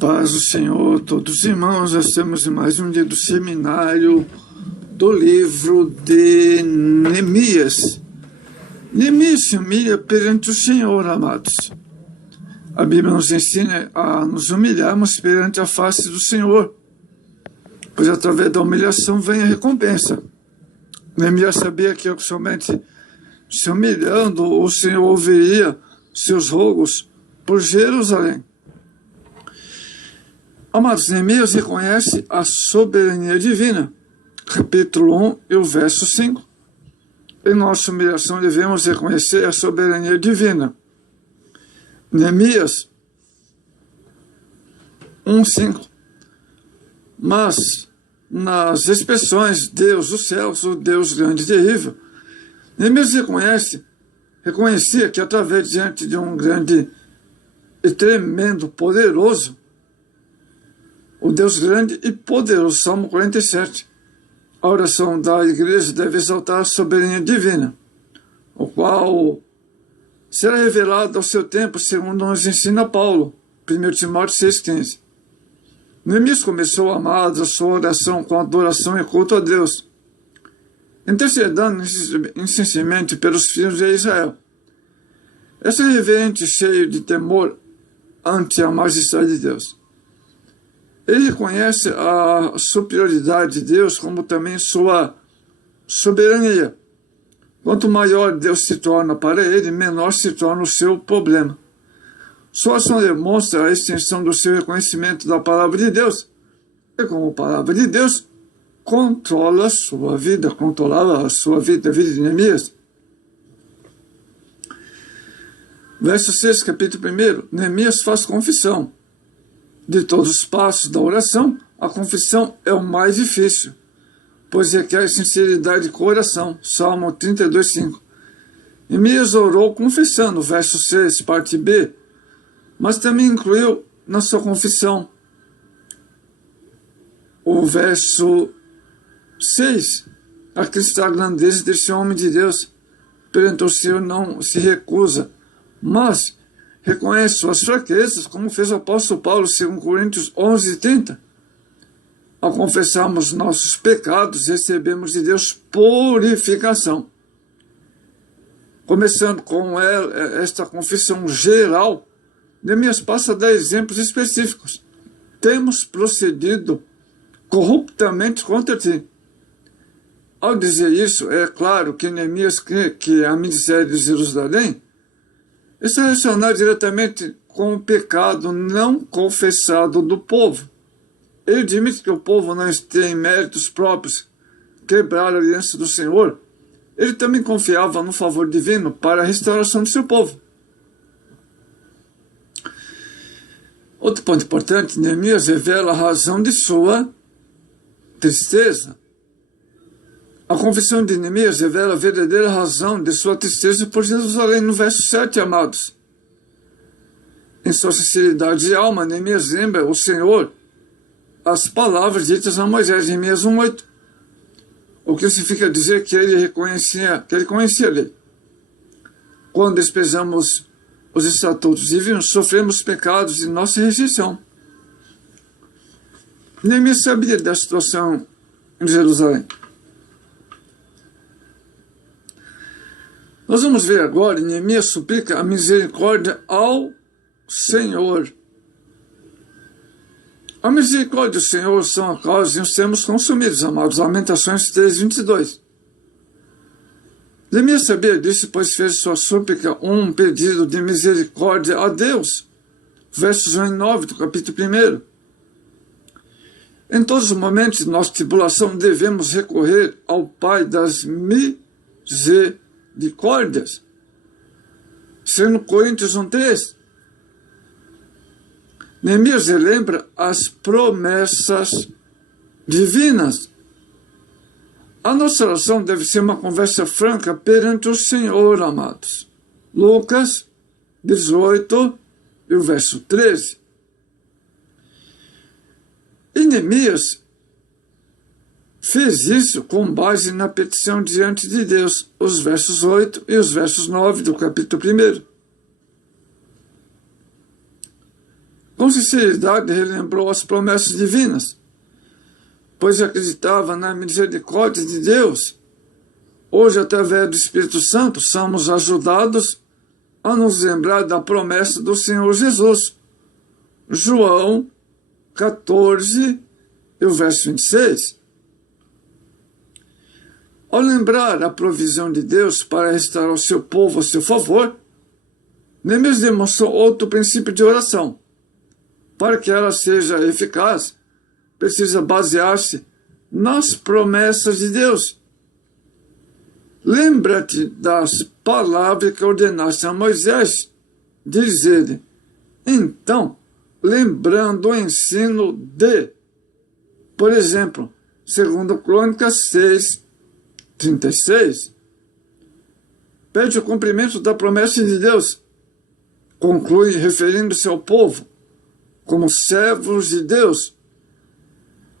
Paz do Senhor, todos os irmãos, nós estamos em mais um dia do seminário do livro de Neemias. Neemias se humilha perante o Senhor, amados. A Bíblia nos ensina a nos humilharmos perante a face do Senhor, pois através da humilhação vem a recompensa. Neemias sabia que somente se humilhando o Senhor ouviria seus rogos por Jerusalém. Amados, Neemias reconhece a soberania divina. Capítulo 1 e o verso 5. Em nossa humilhação devemos reconhecer a soberania divina. Neemias 1:5. Mas nas expressões Deus dos céus, o Deus grande e terrível, Neemias reconhecia que através diante de um grande e tremendo, poderoso, o Deus grande e poderoso, Salmo 47. A oração da igreja deve exaltar a soberania divina, o qual será revelado ao seu tempo, segundo nos ensina Paulo, 1 Timóteo 6,15. Neemias começou, amados, a sua oração com adoração e culto a Deus, intercedendo incessantemente pelos filhos de Israel. Esse reverente, cheio de temor ante a majestade de Deus. Ele reconhece a superioridade de Deus, como também sua soberania. Quanto maior Deus se torna para ele, menor se torna o seu problema. Sua ação demonstra a extensão do seu reconhecimento da palavra de Deus. E como a palavra de Deus controlava a sua vida, a vida de Neemias. Verso 6, capítulo 1. Neemias faz confissão. De todos os passos da oração, a confissão é o mais difícil, pois requer sinceridade de coração. Salmo 32:5. Neemias orou confessando, verso 6, parte B, mas também incluiu na sua confissão o verso 6, aqui está a grandeza desse homem de Deus, perante o Senhor não se recusa, mas reconhece suas fraquezas, como fez o apóstolo Paulo, 2 Coríntios 11:30. Ao confessarmos nossos pecados, recebemos de Deus purificação. Começando com esta confissão geral, Neemias passa a dar exemplos específicos. Temos procedido corruptamente contra ti. Ao dizer isso, é claro que Neemias crê que a miséria de Jerusalém está relacionado diretamente com o pecado não confessado do povo. Ele admite que o povo não tem méritos próprios, quebrar a aliança do Senhor. Ele também confiava no favor divino para a restauração do seu povo. Outro ponto importante, Neemias revela a razão de sua tristeza. A confissão de Neemias revela a verdadeira razão de sua tristeza por Jerusalém, no verso 7, amados. Em sua sinceridade de alma, Neemias lembra o Senhor as palavras ditas a Moisés, em Neemias 1:8. O que significa dizer que ele conhecia a lei. Quando desprezamos os estatutos divinos, sofremos pecados de nossa rejeição. Neemias sabia da situação em Jerusalém. Nós vamos ver agora, Neemias suplica a misericórdia ao Senhor. A misericórdia do Senhor são a causa de nós sermos consumidos, amados. Lamentações 3:22. Neemias sabia disso, pois fez sua súplica um pedido de misericórdia a Deus. Versos 1 e 9 do capítulo 1. Em todos os momentos de nossa tribulação, devemos recorrer ao Pai das misericórdias. 2 Coríntios 1:3. Neemias relembra as promessas divinas. A nossa oração deve ser uma conversa franca perante o Senhor, amados. Lucas 18 e o verso 13. E Neemias fez isso com base na petição diante de Deus, os versos 8 e os versos 9 do capítulo 1. Com sinceridade relembrou as promessas divinas, pois acreditava na misericórdia de Deus. Hoje, através do Espírito Santo, somos ajudados a nos lembrar da promessa do Senhor Jesus. João 14, e o verso 26. Ao lembrar a provisão de Deus para restaurar o seu povo a seu favor, Neemias demonstrou outro princípio de oração. Para que ela seja eficaz, precisa basear-se nas promessas de Deus. Lembra-te das palavras que ordenaste a Moisés, diz ele. Então, lembrando o ensino de, por exemplo, 2 Crônicas 6, 36, pede o cumprimento da promessa de Deus. Conclui referindo-se ao povo como servos de Deus,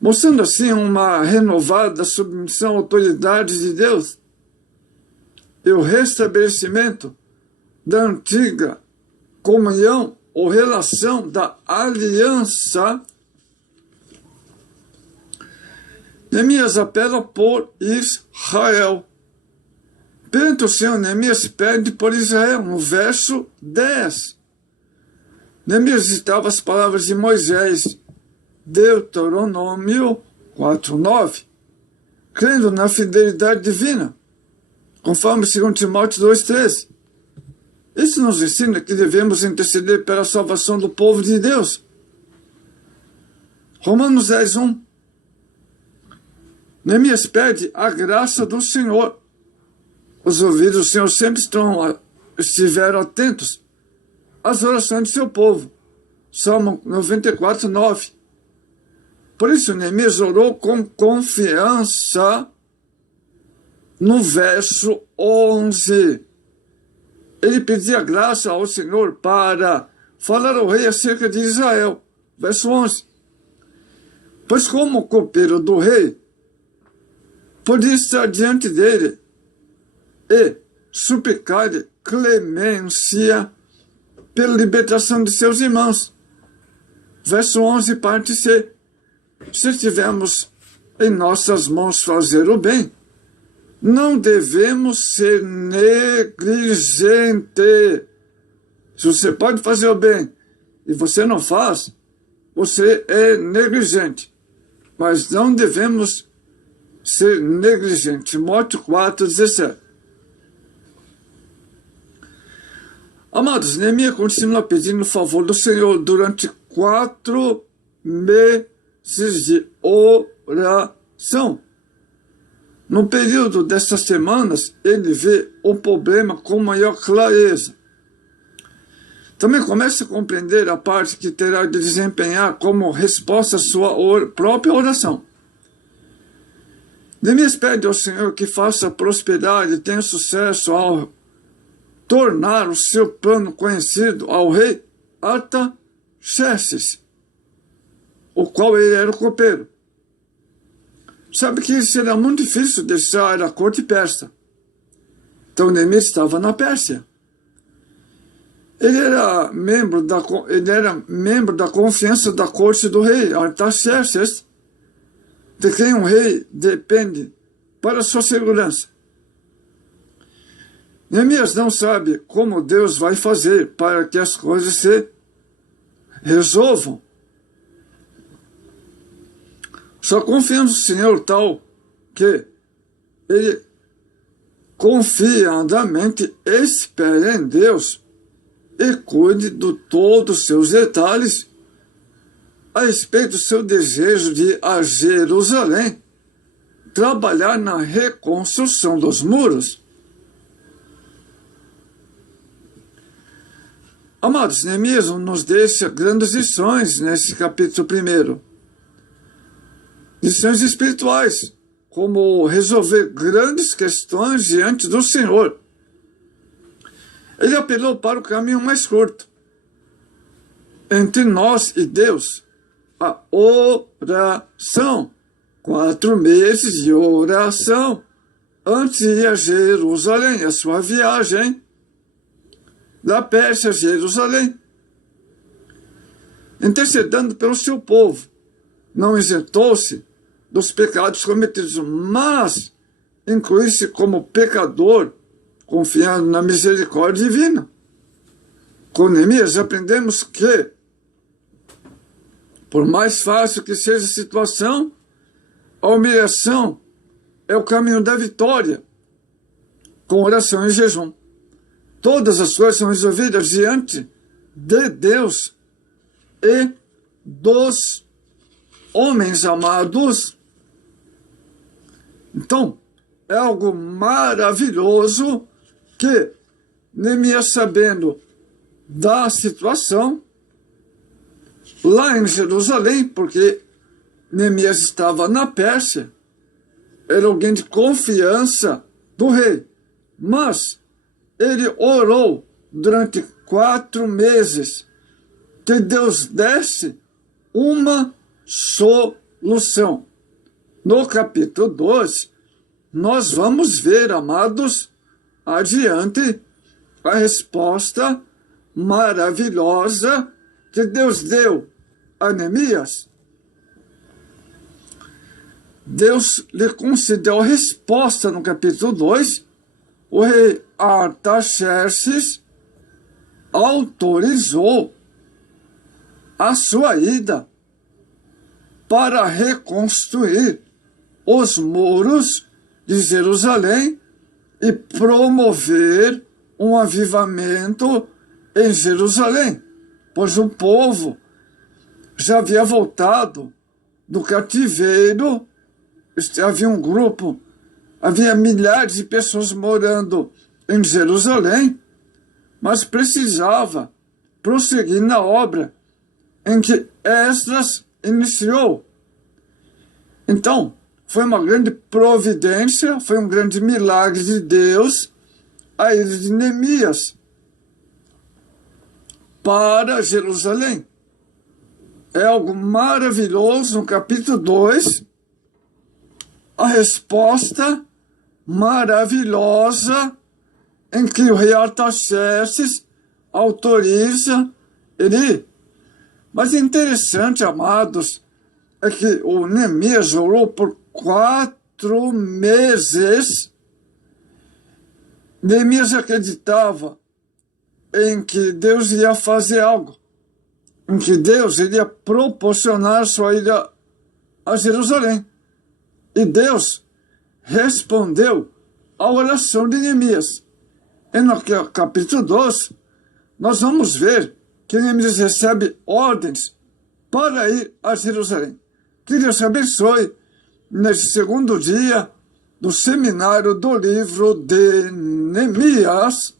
mostrando assim uma renovada submissão à autoridade de Deus e o restabelecimento da antiga comunhão ou relação da aliança. Neemias apela por Israel. Perante o Senhor, Neemias pede por Israel, no verso 10. Neemias citava as palavras de Moisés, Deuteronômio 4:9, crendo na fidelidade divina, conforme 2 Timóteo 2:13. Isso nos ensina que devemos interceder pela salvação do povo de Deus. Romanos 10:1. Neemias pede a graça do Senhor. Os ouvidos do Senhor sempre estiveram atentos às orações de seu povo. Salmo 94:9. Por isso, Neemias orou com confiança no verso 11. Ele pedia graça ao Senhor para falar ao rei acerca de Israel. Verso 11. Pois como copeiro do rei, podia estar diante dele e suplicar-lhe clemência pela libertação de seus irmãos. Verso 11, parte C. Se tivermos em nossas mãos fazer o bem, não devemos ser negligente. Se você pode fazer o bem e você não faz, você é negligente. Mas não devemos ser negligentes. Timóteo 4:17. Amados, Neemias continua pedindo o favor do Senhor durante 4 meses de oração. No período dessas semanas, ele vê o problema com maior clareza. Também começa a compreender a parte que terá de desempenhar como resposta à sua própria oração. Neemias pede ao Senhor que faça prosperar e tenha sucesso ao tornar o seu plano conhecido ao rei Artaxerxes, o qual ele era o copeiro. Sabe que será muito difícil deixar a corte persa. Então Neemias estava na Pérsia. Ele era membro da confiança da corte do rei Artaxerxes, de quem um rei depende para sua segurança. Neemias não sabe como Deus vai fazer para que as coisas se resolvam. Só confia no Senhor tal que ele confiadamente espera em Deus e cuide de todos os seus detalhes a respeito do seu desejo de a Jerusalém trabalhar na reconstrução dos muros. Amados, Neemias nos deixa grandes lições nesse capítulo 1. Lições espirituais, como resolver grandes questões diante do Senhor. Ele apelou para o caminho mais curto entre nós e Deus, a oração. 4 meses de oração antes de ir a Jerusalém, a sua viagem da Pérsia a Jerusalém. intercedendo pelo seu povo. Não isentou-se dos pecados cometidos, mas incluiu-se como pecador, confiando na misericórdia divina. Com Neemias aprendemos que, por mais fácil que seja a situação, a humilhação é o caminho da vitória, com oração e jejum. Todas as coisas são resolvidas diante de Deus e dos homens amados. Então, é algo maravilhoso que Neemias, sabendo da situação lá em Jerusalém, porque Neemias estava na Pérsia, era alguém de confiança do rei, mas ele orou durante 4 meses que Deus desse uma solução. No capítulo 2, nós vamos ver, amados, adiante, a resposta maravilhosa que Deus deu a Neemias. Deus lhe concedeu a resposta no capítulo 2. O rei Artaxerxes autorizou a sua ida para reconstruir os muros de Jerusalém e promover um avivamento em Jerusalém, pois o povo já havia voltado do cativeiro. Havia um grupo, havia milhares de pessoas morando em Jerusalém, mas precisava prosseguir na obra em que Esdras iniciou. Então, foi uma grande providência, foi um grande milagre de Deus a ida de Neemias para Jerusalém. É algo maravilhoso no capítulo 2, a resposta maravilhosa em que o rei Artaxerxes autoriza ele ir. Mas interessante, amados, é que o Neemias orou por 4 meses. Neemias acreditava em que Deus ia fazer algo, em que Deus iria proporcionar sua ida a Jerusalém. E Deus respondeu à oração de Neemias. E no capítulo 2, nós vamos ver que Neemias recebe ordens para ir a Jerusalém. Que Deus abençoe nesse segundo dia do seminário do livro de Neemias.